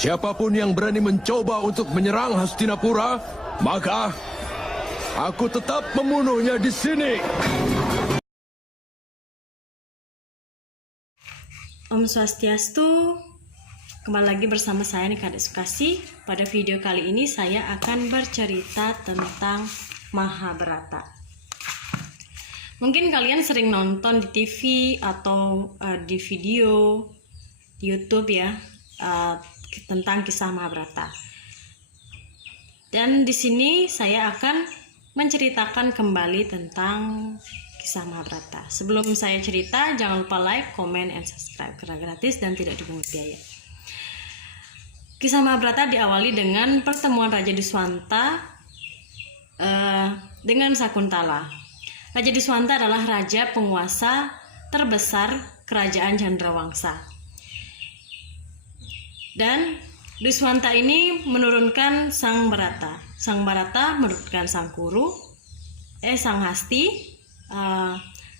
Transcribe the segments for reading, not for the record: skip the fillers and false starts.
Siapapun yang berani mencoba untuk menyerang Hastinapura, maka aku tetap membunuhnya di sini. Om Swastiastu, kembali lagi bersama saya Nika Sukasi. Pada video kali ini saya akan bercerita tentang Mahabharata. Mungkin kalian sering nonton di TV atau di video di YouTube ya, tentang kisah Mahabharata. Dan di sini saya akan menceritakan kembali tentang kisah Mahabharata. Sebelum saya cerita, jangan lupa like, comment, and subscribe karena gratis dan tidak dipungut biaya. Kisah Mahabharata diawali dengan pertemuan Raja Duswanta dengan Sakuntala. Raja Duswanta adalah raja penguasa terbesar kerajaan Chandrawangsa. Dan Duswanta ini menurunkan Sang Bharata. Sang Bharata menurunkan Sang Hasti.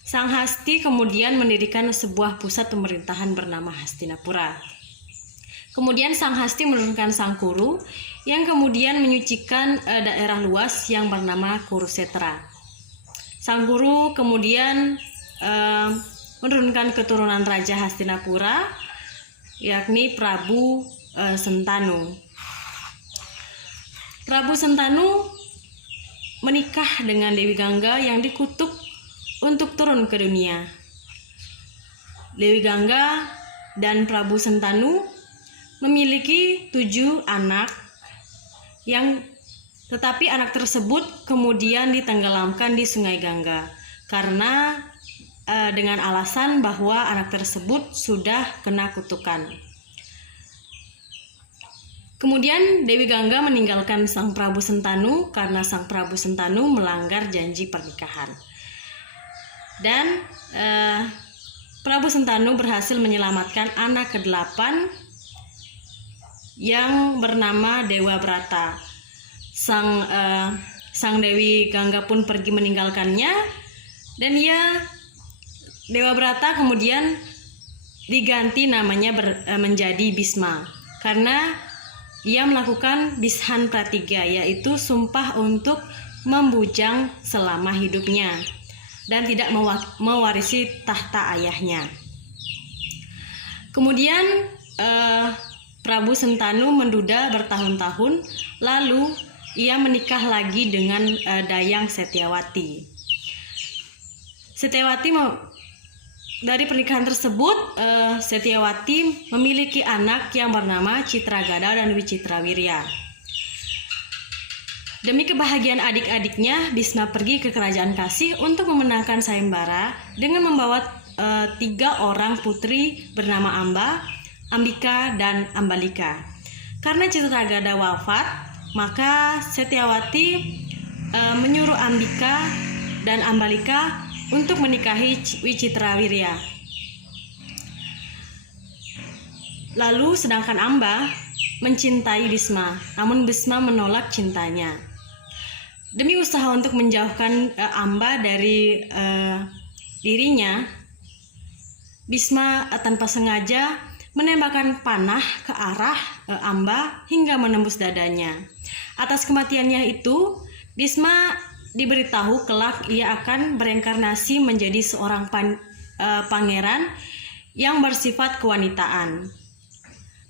Sang Hasti kemudian mendirikan sebuah pusat pemerintahan bernama Hastinapura. Kemudian Sang Hasti menurunkan Sang Kuru yang kemudian menyucikan daerah luas yang bernama Kurusetra. Sang Kuru kemudian menurunkan keturunan Raja Hastinapura, yakni Prabu Sentanu. Prabu Sentanu menikah dengan Dewi Gangga yang dikutuk untuk turun ke dunia. Dewi Gangga dan Prabu Sentanu memiliki 7 anak, tetapi anak tersebut kemudian ditenggelamkan di Sungai Gangga karena dengan alasan bahwa anak tersebut sudah kena kutukan. Kemudian Dewi Gangga meninggalkan Sang Prabu Sentanu karena Sang Prabu Sentanu melanggar janji pernikahan. Dan Prabu Sentanu berhasil menyelamatkan anak ke-8 yang bernama Dewa Brata. Sang Dewi Gangga pun pergi meninggalkannya, dan Dewa Brata kemudian diganti namanya menjadi Bisma karena ia melakukan Bishan Pratiga, yaitu sumpah untuk membujang selama hidupnya dan tidak mewarisi tahta ayahnya. Kemudian Prabu Sentanu menduda bertahun-tahun, lalu ia menikah lagi dengan Dayang Setyawati. Dari pernikahan tersebut, Setyawati memiliki anak yang bernama Citragada dan Wicitrawirya. Demi kebahagiaan adik-adiknya, Bisma pergi ke kerajaan Kasih untuk memenangkan sayembara dengan membawa 3 orang putri bernama Amba, Ambika, dan Ambalika. Karena Citragada wafat, maka Setyawati menyuruh Ambika dan Ambalika untuk menikahi Wicitrawirya. Lalu sedangkan Amba mencintai Bisma, namun Bisma menolak cintanya. Demi usaha untuk menjauhkan Amba dari dirinya, Bisma tanpa sengaja menembakkan panah ke arah Amba hingga menembus dadanya. Atas kematiannya itu, Bisma diberitahu kelak ia akan bereinkarnasi menjadi seorang pangeran yang bersifat kewanitaan.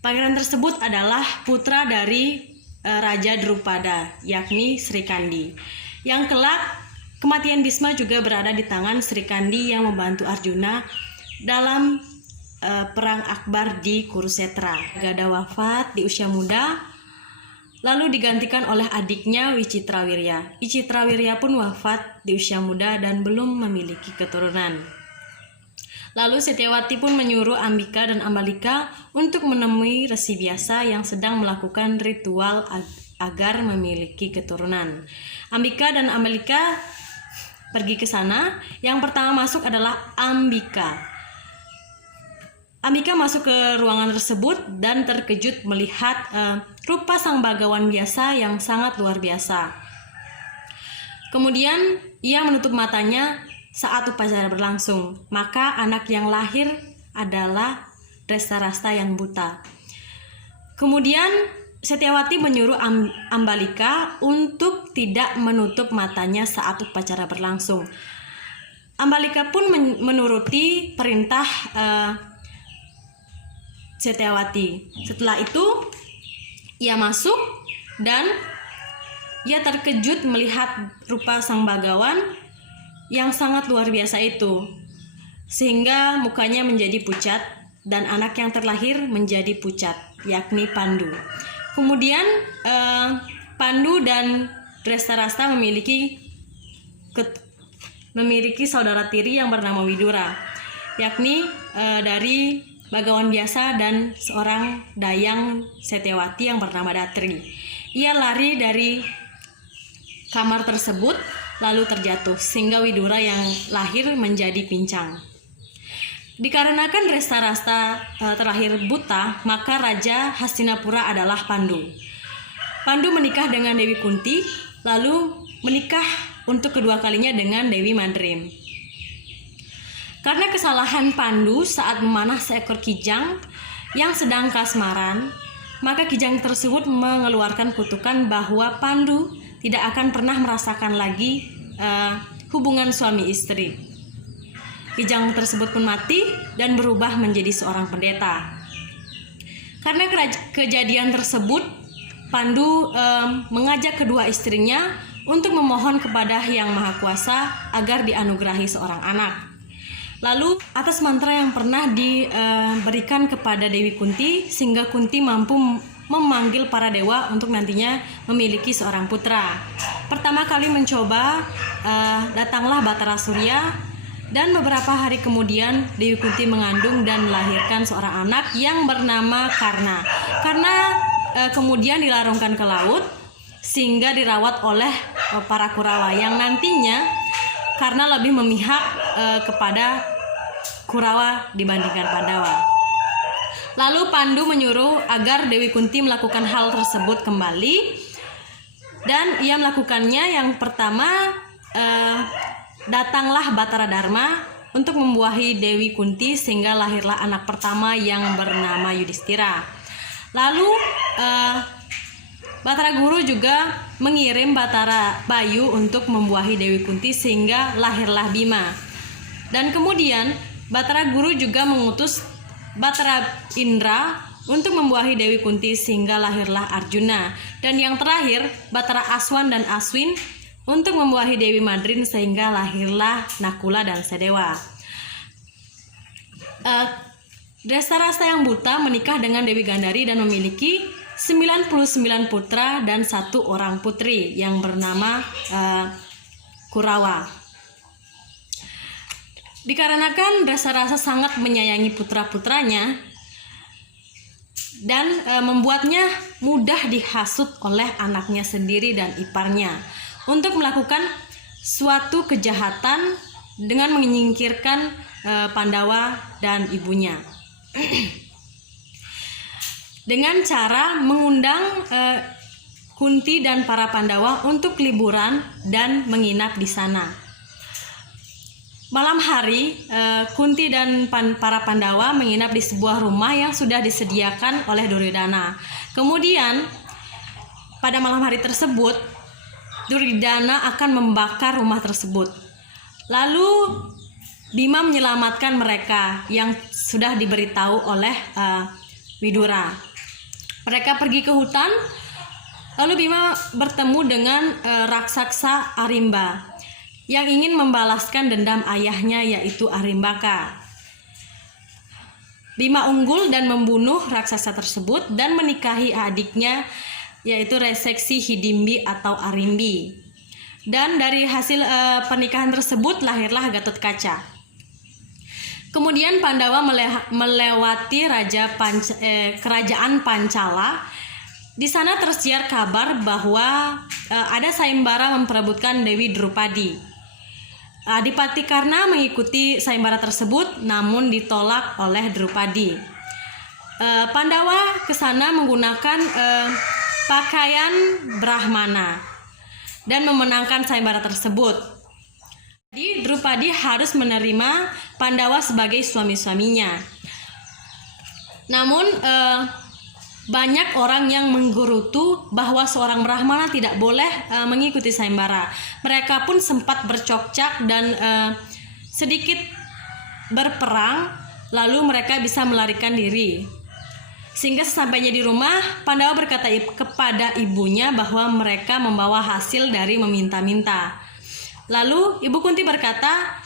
Pangeran tersebut adalah putra dari Raja Drupada, yakni Srikandi. Yang kelak kematian Bisma juga berada di tangan Srikandi yang membantu Arjuna dalam perang akbar di Kurusetra. Gada wafat di usia muda, lalu digantikan oleh adiknya Wicitrawirya. Wicitrawirya pun wafat di usia muda dan belum memiliki keturunan. Lalu Setyawati pun menyuruh Ambika dan Ambalika untuk menemui resi biasa yang sedang melakukan ritual agar memiliki keturunan. Ambika dan Ambalika pergi ke sana. Yang pertama masuk adalah Ambika. Ambika masuk ke ruangan tersebut dan terkejut melihat rupa sang bagawan biasa yang sangat luar biasa. Kemudian ia menutup matanya saat upacara berlangsung. Maka anak yang lahir adalah Drestarasta yang buta. Kemudian Setyawati menyuruh Ambalika untuk tidak menutup matanya saat upacara berlangsung. Ambalika pun menuruti perintah Setyawati. Setelah itu ia masuk dan ia terkejut melihat rupa sang bagawan yang sangat luar biasa itu, sehingga mukanya menjadi pucat dan anak yang terlahir menjadi pucat, yakni Pandu. Kemudian Pandu dan Drestarasta memiliki saudara tiri yang bernama Widura, yakni dari bagawan biasa dan seorang dayang Setyawati yang bernama Datri. Ia lari dari kamar tersebut lalu terjatuh sehingga Widura yang lahir menjadi pincang. Dikarenakan Drestarasta terlahir buta, maka Raja Hastinapura adalah Pandu. Pandu menikah dengan Dewi Kunti, lalu menikah untuk kedua kalinya dengan Dewi Madrim. Karena kesalahan Pandu saat memanah seekor kijang yang sedang kasmaran, maka kijang tersebut mengeluarkan kutukan bahwa Pandu tidak akan pernah merasakan lagi hubungan suami istri. Kijang tersebut pun mati dan berubah menjadi seorang pendeta. Karena kejadian tersebut, Pandu mengajak kedua istrinya untuk memohon kepada Yang Maha Kuasa agar dianugerahi seorang anak. Lalu atas mantra yang pernah diberikan kepada Dewi Kunti, sehingga Kunti mampu memanggil para dewa untuk nantinya memiliki seorang putra. Pertama kali mencoba, datanglah Batara Surya, dan beberapa hari kemudian Dewi Kunti mengandung dan melahirkan seorang anak yang bernama Karna. Karna kemudian dilarungkan ke laut sehingga dirawat oleh para Kurawa yang nantinya Karna lebih memihak kepada Kurawa dibandingkan Pandawa. Lalu Pandu menyuruh agar Dewi Kunti melakukan hal tersebut kembali, dan ia melakukannya. Yang pertama, datanglah Batara Dharma untuk membuahi Dewi Kunti sehingga lahirlah anak pertama yang bernama Yudhistira. Lalu Batara Guru juga mengirim Batara Bayu untuk membuahi Dewi Kunti sehingga lahirlah Bima. Dan kemudian Batara Guru juga mengutus Batara Indra untuk membuahi Dewi Kunti sehingga lahirlah Arjuna. Dan yang terakhir, Batara Aswan dan Aswin untuk membuahi Dewi Madrin sehingga lahirlah Nakula dan Sedewa. Drestarasta yang buta menikah dengan Dewi Gandari dan memiliki 99 putra dan 1 orang putri yang bernama Kurawa. Dikarenakan Drestarasta sangat menyayangi putra-putranya dan membuatnya mudah dihasut oleh anaknya sendiri dan iparnya untuk melakukan suatu kejahatan dengan menyingkirkan Pandawa dan ibunya dengan cara mengundang Kunti dan para Pandawa untuk liburan dan menginap di sana. Malam hari, Kunti dan para Pandawa menginap di sebuah rumah yang sudah disediakan oleh Duryodhana. Kemudian, pada malam hari tersebut, Duryodhana akan membakar rumah tersebut. Lalu, Bima menyelamatkan mereka yang sudah diberitahu oleh Widura. Mereka pergi ke hutan, lalu Bima bertemu dengan raksasa Arimba yang ingin membalaskan dendam ayahnya, yaitu Arimbaka. Bima unggul dan membunuh raksasa tersebut dan menikahi adiknya, yaitu Reseksi Hidimbi atau Arimbi. Dan dari hasil pernikahan tersebut lahirlah Gatotkaca. Kemudian Pandawa melewati kerajaan Pancala. Di sana tersiar kabar bahwa ada sayembara memperebutkan Dewi Drupadi. Adipati Karna mengikuti sayembara tersebut, namun ditolak oleh Drupadi. Pandawa ke sana menggunakan pakaian Brahmana dan memenangkan sayembara tersebut. Jadi Drupadi harus menerima Pandawa sebagai suami-suaminya. Namun banyak orang yang menggerutu bahwa seorang Brahmana tidak boleh mengikuti sayembara. Mereka pun sempat bercokcak dan sedikit berperang, lalu mereka bisa melarikan diri. Sehingga sesampainya di rumah, Pandawa berkata kepada ibunya bahwa mereka membawa hasil dari meminta-minta. Lalu Ibu Kunti berkata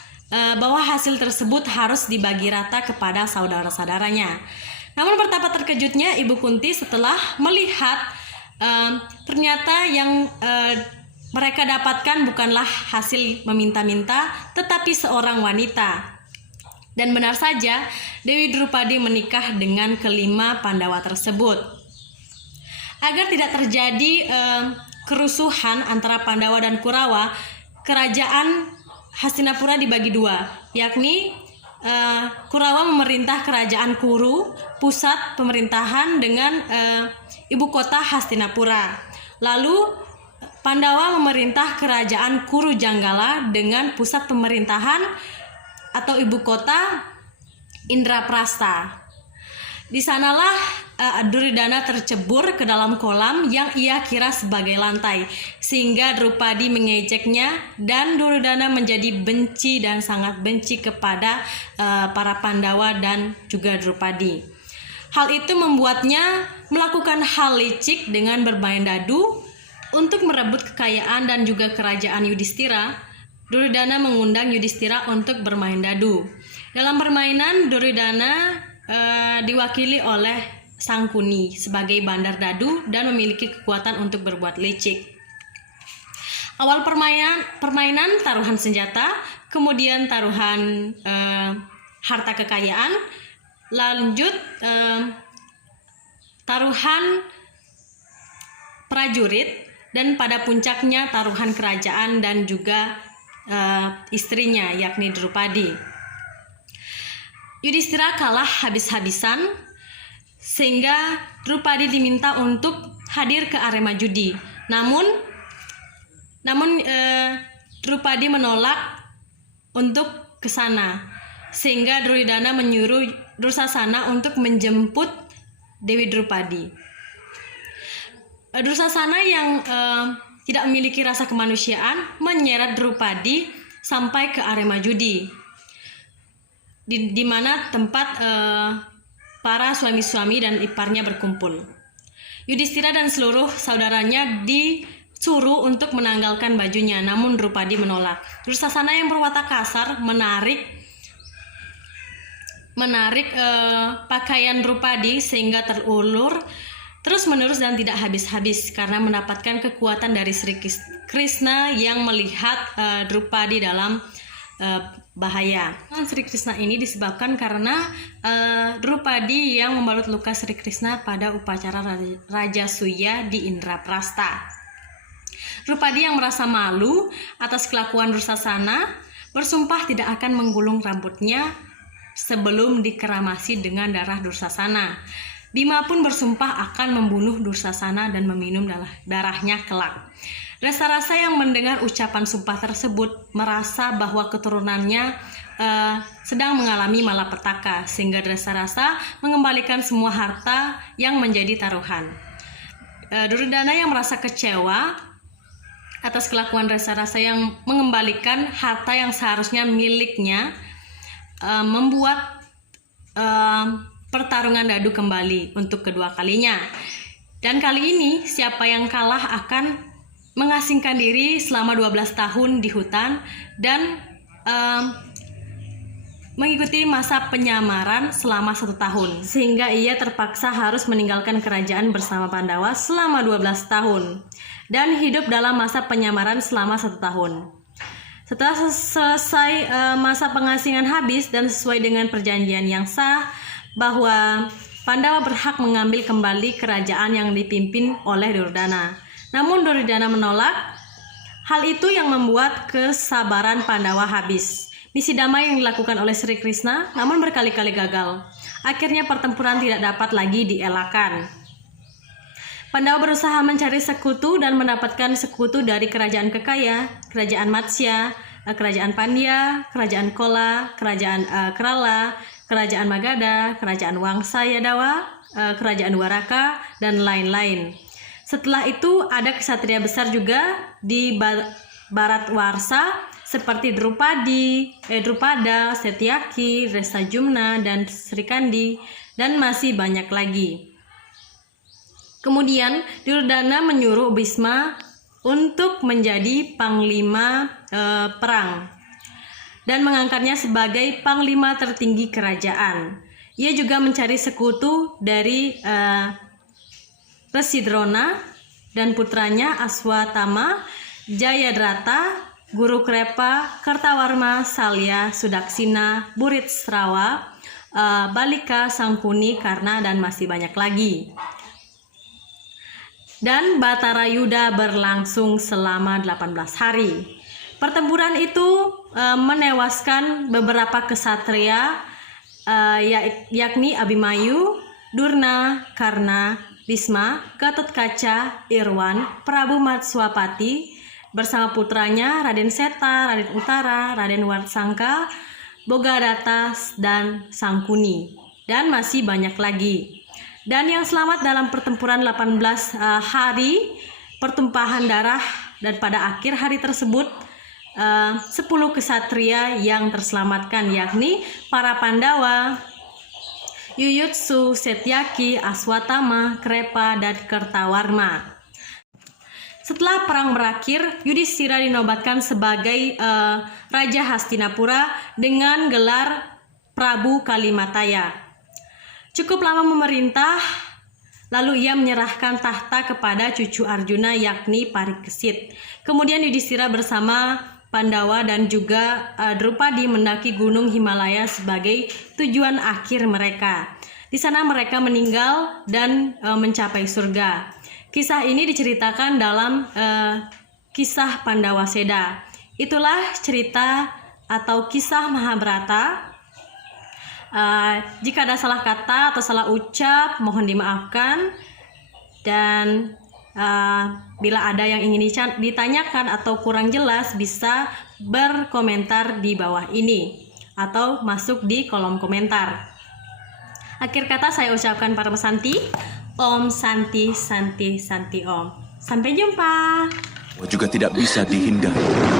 bahwa hasil tersebut harus dibagi rata kepada saudara-saudaranya. Namun betapa terkejutnya Ibu Kunti setelah melihat ternyata yang mereka dapatkan bukanlah hasil meminta-minta, tetapi seorang wanita. Dan benar saja, Dewi Drupadi menikah dengan kelima Pandawa tersebut. Agar tidak terjadi kerusuhan antara Pandawa dan Kurawa, kerajaan Hastinapura dibagi dua, yakni Kurawa memerintah kerajaan Kuru, pusat pemerintahan dengan ibu kota Hastinapura. Lalu Pandawa memerintah kerajaan Kuru Janggala dengan pusat pemerintahan atau ibu kota Indraprastha. Di sanalah Duryodhana tercebur ke dalam kolam yang ia kira sebagai lantai, sehingga Drupadi mengejeknya dan Duryodhana menjadi benci dan sangat benci kepada para Pandawa dan juga Drupadi. Hal itu membuatnya melakukan hal licik dengan bermain dadu untuk merebut kekayaan dan juga kerajaan Yudhistira. Duryodhana mengundang Yudhistira untuk bermain dadu. Dalam permainan, Duryodhana diwakili oleh Sangkuni sebagai bandar dadu dan memiliki kekuatan untuk berbuat licik. Awal permainan taruhan senjata, kemudian taruhan harta kekayaan, lanjut taruhan prajurit, dan pada puncaknya taruhan kerajaan dan juga istrinya yakni Drupadi. Yudhistira kalah habis-habisan sehingga Drupadi diminta untuk hadir ke arena judi. Namun Drupadi menolak untuk ke sana, sehingga Duryodhana menyuruh Dursasana untuk menjemput Dewi Drupadi. Dursasana yang tidak memiliki rasa kemanusiaan menyeret Drupadi sampai ke arena judi, di mana tempat para suami-suami dan iparnya berkumpul. Yudhistira dan seluruh saudaranya disuruh untuk menanggalkan bajunya, namun Drupadi menolak. Dursasana yang berwatak kasar menarik pakaian Drupadi sehingga terulur terus-menerus dan tidak habis-habis karena mendapatkan kekuatan dari Sri Krishna yang melihat Drupadi dalam bahaya. Sri Krishna ini disebabkan karena Drupadi yang membalut luka Sri Krishna pada upacara Raja Suya di Indraprastha. Drupadi yang merasa malu atas kelakuan Dursasana bersumpah tidak akan menggulung rambutnya sebelum dikeramasi dengan darah Dursasana. Bima pun bersumpah akan membunuh Dursasana dan meminum darahnya kelak. Rasa-rasa yang mendengar ucapan sumpah tersebut merasa bahwa keturunannya sedang mengalami malapetaka, sehingga Rasa-rasa mengembalikan semua harta yang menjadi taruhan. Duryodhana yang merasa kecewa atas kelakuan Rasa-rasa yang mengembalikan harta yang seharusnya miliknya, membuat pertarungan dadu kembali untuk kedua kalinya. Dan kali ini siapa yang kalah akan mengasingkan diri selama 12 tahun di hutan dan mengikuti masa penyamaran selama 1 tahun, sehingga ia terpaksa harus meninggalkan kerajaan bersama Pandawa selama 12 tahun dan hidup dalam masa penyamaran selama 1 tahun. Setelah selesai masa pengasingan habis dan sesuai dengan perjanjian yang sah bahwa Pandawa berhak mengambil kembali kerajaan yang dipimpin oleh Duryodhana. Namun Duryodhana menolak. Hal itu yang membuat kesabaran Pandawa habis. Misi damai yang dilakukan oleh Sri Krishna namun berkali-kali gagal. Akhirnya pertempuran tidak dapat lagi dielakkan. Pandawa berusaha mencari sekutu dan mendapatkan sekutu dari kerajaan Kekaya, kerajaan Matsya, kerajaan Pandya, kerajaan Kola, kerajaan Kerala, Kerajaan Magadha, Kerajaan Wangsa Yadawa, Kerajaan Dwaraka, dan lain-lain. Setelah itu ada ksatria besar juga di Bharatwarsa seperti Drupada, Setyaki, Dresajumna, dan Srikandi, dan masih banyak lagi. Kemudian Duryodhana menyuruh Bhisma untuk menjadi panglima perang dan mengangkatnya sebagai panglima tertinggi kerajaan. Ia juga mencari sekutu dari Resi Drona dan putranya Aswatthama, Jayadrata, Guru Krepa, Kartawarma, Salya, Sudaksina, Buritsrawa, Balika, Sangkuni, Karna, dan masih banyak lagi. Dan Batara Yuda berlangsung selama 18 hari. Pertempuran itu menewaskan beberapa ksatria, yakni Abimanyu, Durna, Karna, Bhisma, Gatotkaca, Irwan, Prabu Matswapati bersama putranya Raden Seta, Raden Uttara, Raden Warsangka, Bogadatta, dan Sangkuni, dan masih banyak lagi. Dan yang selamat dalam pertempuran 18 hari pertumpahan darah, dan pada akhir hari tersebut 10 ksatria yang terselamatkan, yakni para Pandawa, Yuyutsu, Setyaki, Aswatthama, Krepa, dan Kertawarma. Setelah perang berakhir, Yudhishthira dinobatkan sebagai Raja Hastinapura dengan gelar Prabu Kalimataya. Cukup lama memerintah, lalu ia menyerahkan tahta kepada cucu Arjuna, yakni Parikesit. Kemudian Yudhishthira bersama Pandawa dan juga Drupadi mendaki gunung Himalaya sebagai tujuan akhir mereka. Di sana mereka meninggal dan mencapai surga. Kisah ini diceritakan dalam kisah Pandawa Seda. Itulah cerita atau kisah Mahabharata. Jika ada salah kata atau salah ucap, mohon dimaafkan. Dan bila ada yang ingin ditanyakan atau kurang jelas, bisa berkomentar di bawah ini atau masuk di kolom komentar. Akhir kata saya ucapkan para pesanti, Om Santi Santi Santi Om. Sampai jumpa. Juga tidak bisa dihindari.